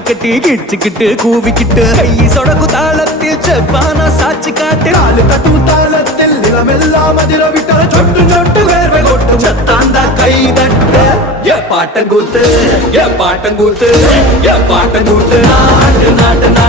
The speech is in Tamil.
கட்டி கிச்சுக்கிட்டு கூவிக்கிட்டு கை சொடக்கு தாளத்தில் செப்பானா சாட்சி காட்டு காலு கட்டும் தாளத்தில் நிலமெல்லாம் அதிர விட்ட சொட்டு சொட்டு வேர்வை கொட்டும் சத்தாந்தா கை தட்டு பாட்டங்கூத்து பாட்டங்கூத்து பாட்டங்கூத்து நாட்டு நாட்டு